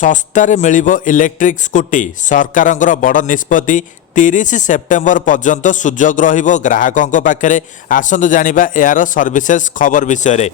ଶସ୍ତାରେ ମିଳିବ electric scooty ସରକାରଙ୍କର ବଡ଼ ନିଷ୍ପତ୍ତି 30 ସେପ୍ଟେମ୍ବର ପର୍ଯ୍ୟନ୍ତ ସୁଯୋଗ ରହିବ ଗ୍ରାହକଙ୍କ ପାଖରେ। ଆସନ୍ତୁ ଜାଣିବା ଏହାର ସର୍ଭିସେସ୍ ଖବର ବିଷୟରେ।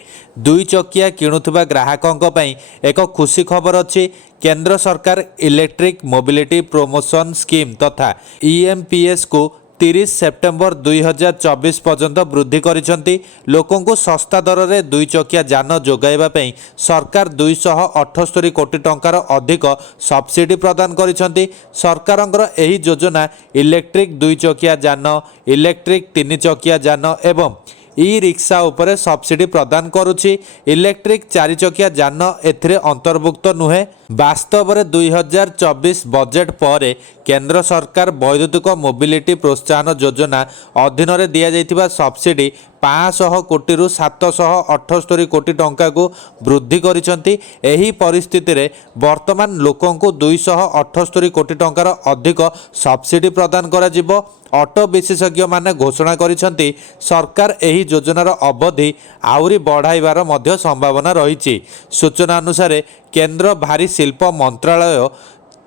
ଦୁଇ ଚକିଆ କିଣୁଥିବା ଗ୍ରାହକଙ୍କ ପାଇଁ ଏକ ଖୁସି ଖବର ଅଛି। କେନ୍ଦ୍ର ସରକାର ଇଲେକ୍ଟ୍ରିକ୍ ମୋବିଲିଟି ପ୍ରୋମୋସନ୍ ସ୍କିମ୍ ତଥା ଇଏମ୍ପିଏସ୍କୁ 30 ସେପ୍ଟେମ୍ବର 2024 ପର୍ଯ୍ୟନ୍ତ ବୃଦ୍ଧି କରିଛନ୍ତି। ଲୋକଙ୍କୁ ଶସ୍ତା ଦରରେ ଦୁଇ ଚକିଆ ଯାନ ଯୋଗାଇବା ପାଇଁ ସରକାର 278 କୋଟି ଟଙ୍କାର ଅଧିକ ସବସିଡି ପ୍ରଦାନ କରିଛନ୍ତି। ସରକାରଙ୍କର ଏହି ଯୋଜନା ଇଲେକ୍ଟ୍ରିକ୍ ଦୁଇ ଚକିଆ ଯାନ, ଇଲେକ୍ଟ୍ରିକ୍ ତିନି ଚକିଆ ଯାନ ଏବଂ ଇ ରିକ୍ସା ଉପରେ ସବସିଡି ପ୍ରଦାନ କରୁଛି। ଇଲେକ୍ଟ୍ରିକ୍ ଚାରି ଚକିଆ ଯାନ ଏଥିରେ ଅନ୍ତର୍ଭୁକ୍ତ ନୁହେଁ। ବାସ୍ତବରେ 2024 ବଜେଟ୍ ପରେ କେନ୍ଦ୍ର ସରକାର ବୈଦ୍ୟୁତିକ ମୋବିଲିଟି ପ୍ରୋତ୍ସାହନ ଯୋଜନା ଅଧୀନରେ ଦିଆଯାଇଥିବା ସବସିଡି 500 କୋଟିରୁ 778 କୋଟି ଟଙ୍କାକୁ ବୃଦ୍ଧି କରିଛନ୍ତି। ଏହି ପରିସ୍ଥିତିରେ ବର୍ତ୍ତମାନ ଲୋକଙ୍କୁ 278 କୋଟି ଟଙ୍କାର ଅଧିକ ସବସିଡି ପ୍ରଦାନ କରାଯିବ। ଅଟୋ ବିଶେଷଜ୍ଞମାନେ ଘୋଷଣା କରିଛନ୍ତି ସରକାର ଏହି ଯୋଜନାର ଅବଧି ଆହୁରି ବଢ଼ାଇବାର ମଧ୍ୟ ସମ୍ଭାବନା ରହିଛି। ସୂଚନା ଅନୁସାରେ କେନ୍ଦ୍ର ଭାରୀ ଶିଳ୍ପ ମନ୍ତ୍ରାଳୟ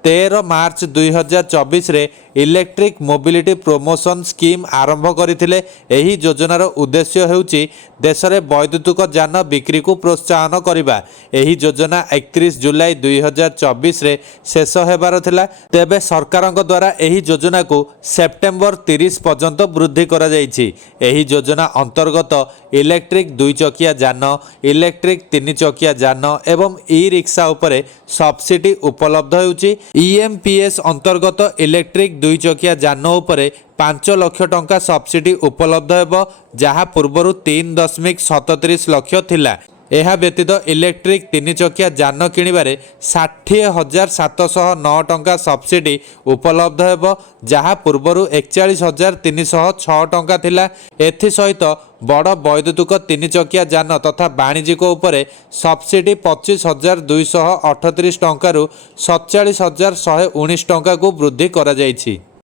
13 ମାର୍ଚ୍ଚ 2024ରେ ଇଲେକ୍ଟ୍ରିକ୍ ମୋବିଲିଟି ପ୍ରୋମୋସନ୍ ସ୍କିମ୍ ଆରମ୍ଭ କରିଥିଲେ। ଏହି ଯୋଜନାର ଉଦ୍ଦେଶ୍ୟ ହେଉଛି ଦେଶରେ ବୈଦ୍ୟୁତିକ ଯାନ ବିକ୍ରିକୁ ପ୍ରୋତ୍ସାହନ କରିବା। ଏହି ଯୋଜନା 31 ଜୁଲାଇ 2024ରେ ଶେଷ ହେବାର ଥିଲା। ତେବେ ସରକାରଙ୍କ ଦ୍ୱାରା ଏହି ଯୋଜନାକୁ ସେପ୍ଟେମ୍ବର 30 ପର୍ଯ୍ୟନ୍ତ ବୃଦ୍ଧି କରାଯାଇଛି। ଏହି ଯୋଜନା ଅନ୍ତର୍ଗତ ଇଲେକ୍ଟ୍ରିକ୍ ଦୁଇ ଚକିଆ ଯାନ, ଇଲେକ୍ଟ୍ରିକ୍ ତିନି ଚକିଆ ଯାନ ଏବଂ ଇ ରିକ୍ସା ଉପରେ ସବସିଡି ଉପଲବ୍ଧ ହେଉଛି। ଇଏମ୍ପିଏସ୍ ଅନ୍ତର୍ଗତ ଇଲେକ୍ଟ୍ରିକ୍ ଦୁଇ ଚକିଆ ଯାନ ଉପରେ 5 ଲକ୍ଷ ଟଙ୍କା ସବସିଡି ଉପଲବ୍ଧ ହେବ, ଯାହା ପୂର୍ବରୁ 3.37 ଲକ୍ଷ ଥିଲା। ଏହା ବ୍ୟତୀତ ଇଲେକ୍ଟ୍ରିକ୍ ତିନି ଚକିଆ ଯାନ କିଣିବାରେ 60,709 ଟଙ୍କା ସବସିଡି ଉପଲବ୍ଧ ହେବ, ଯାହା ପୂର୍ବରୁ 41,306 ଟଙ୍କା ଥିଲା। ଏଥିସହିତ ବଡ଼ ବୈଦ୍ୟୁତିକ ତିନି ଚକିଆ ଯାନ ତଥା ବାଣିଜ୍ୟିକ ଉପରେ ସବସିଡି 25,238 ଟଙ୍କାରୁ 47,119 ଟଙ୍କାକୁ ବୃଦ୍ଧି କରାଯାଇଛି।